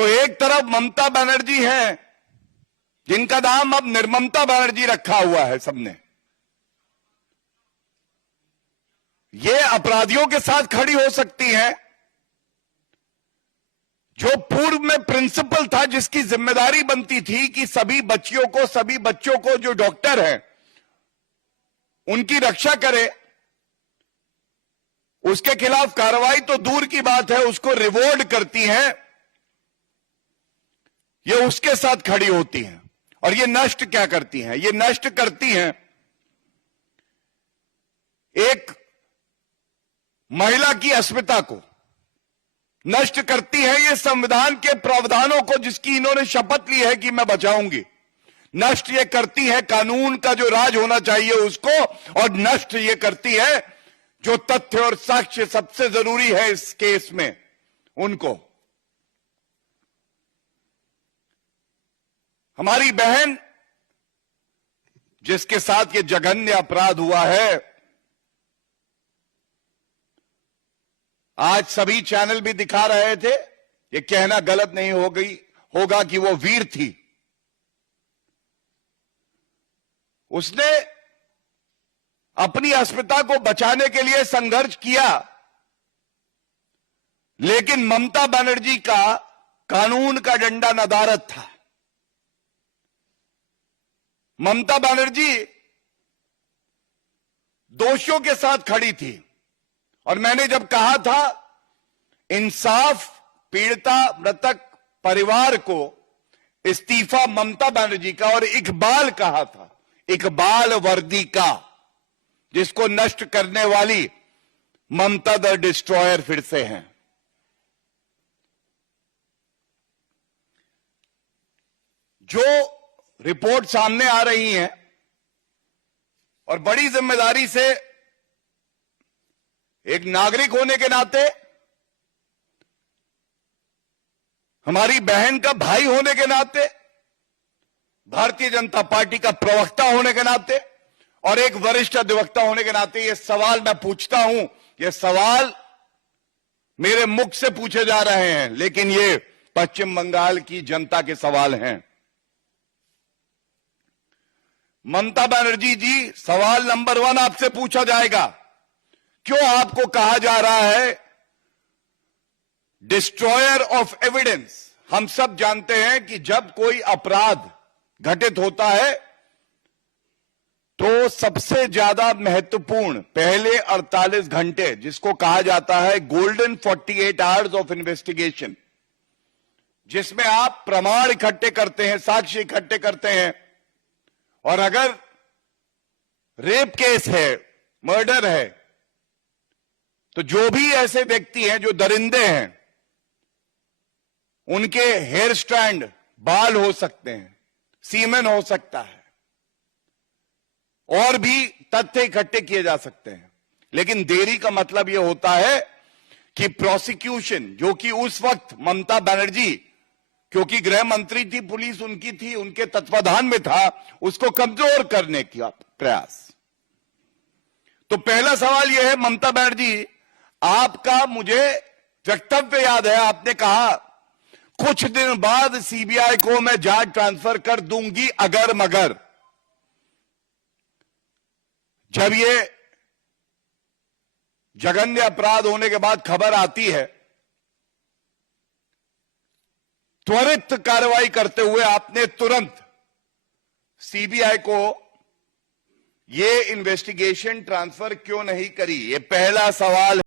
तो एक तरफ ममता बनर्जी हैं, जिनका नाम अब निर्ममता बनर्जी रखा हुआ है सबने, ये अपराधियों के साथ खड़ी हो सकती हैं। जो पूर्व में प्रिंसिपल था, जिसकी जिम्मेदारी बनती थी कि सभी बच्चों को जो डॉक्टर हैं उनकी रक्षा करे, उसके खिलाफ कार्रवाई तो दूर की बात है, उसको रिवॉर्ड करती हैं, ये उसके साथ खड़ी होती हैं। और ये नष्ट क्या करती हैं? ये नष्ट करती हैं एक महिला की अस्मिता को, नष्ट करती है ये संविधान के प्रावधानों को जिसकी इन्होंने शपथ ली है कि मैं बचाऊंगी, नष्ट ये करती है कानून का जो राज होना चाहिए उसको, और नष्ट ये करती है जो तथ्य और साक्ष्य सबसे जरूरी है इस केस में उनको। हमारी बहन जिसके साथ ये जघन्य अपराध हुआ है, आज सभी चैनल भी दिखा रहे थे, ये कहना गलत नहीं होगा कि वो वीर थी। उसने अपनी अस्मिता को बचाने के लिए संघर्ष किया, लेकिन ममता बनर्जी का कानून का डंडा नदारद था। ममता बनर्जी दोषियों के साथ खड़ी थी, और मैंने जब कहा था इंसाफ पीड़िता मृतक परिवार को, इस्तीफा ममता बनर्जी का, और इकबाल कहा था, इकबाल वर्दी का, जिसको नष्ट करने वाली ममता द डिस्ट्रॉयर फिर से हैं। जो रिपोर्ट सामने आ रही हैं, और बड़ी जिम्मेदारी से एक नागरिक होने के नाते, हमारी बहन का भाई होने के नाते, भारतीय जनता पार्टी का प्रवक्ता होने के नाते, और एक वरिष्ठ अधिवक्ता होने के नाते ये सवाल मैं पूछता हूं। ये सवाल मेरे मुख से पूछे जा रहे हैं, लेकिन ये पश्चिम बंगाल की जनता के सवाल हैं। ममता बनर्जी जी, सवाल नंबर 1 आपसे पूछा जाएगा, क्यों आपको कहा जा रहा है डिस्ट्रॉयर ऑफ एविडेंस? हम सब जानते हैं कि जब कोई अपराध घटित होता है तो सबसे ज्यादा महत्वपूर्ण पहले 48 घंटे, जिसको कहा जाता है गोल्डन 48 आवर्स ऑफ इन्वेस्टिगेशन, जिसमें आप प्रमाण इकट्ठे करते हैं, साक्ष्य इकट्ठे करते हैं, और अगर रेप केस है, मर्डर है, तो जो भी ऐसे व्यक्ति हैं जो दरिंदे हैं, उनके हेयर स्ट्रैंड, बाल हो सकते हैं, सीमेन हो सकता है, और भी तथ्य इकट्ठे किए जा सकते हैं। लेकिन देरी का मतलब यह होता है कि प्रोसिक्यूशन, जो कि उस वक्त ममता बनर्जी, क्योंकि गृह मंत्री थी, पुलिस उनकी थी, उनके तत्वाधान में था, उसको कमजोर करने का प्रयास। तो पहला सवाल यह है, ममता बनर्जी, आपका मुझे वक्तव्य याद है, आपने कहा कुछ दिन बाद सीबीआई को मैं जांच ट्रांसफर कर दूंगी अगर मगर। जब ये जघन्य अपराध होने के बाद खबर आती है, त्वरित कार्रवाई करते हुए आपने तुरंत सीबीआई को ये इन्वेस्टिगेशन ट्रांसफर क्यों नहीं करी? ये पहला सवाल है।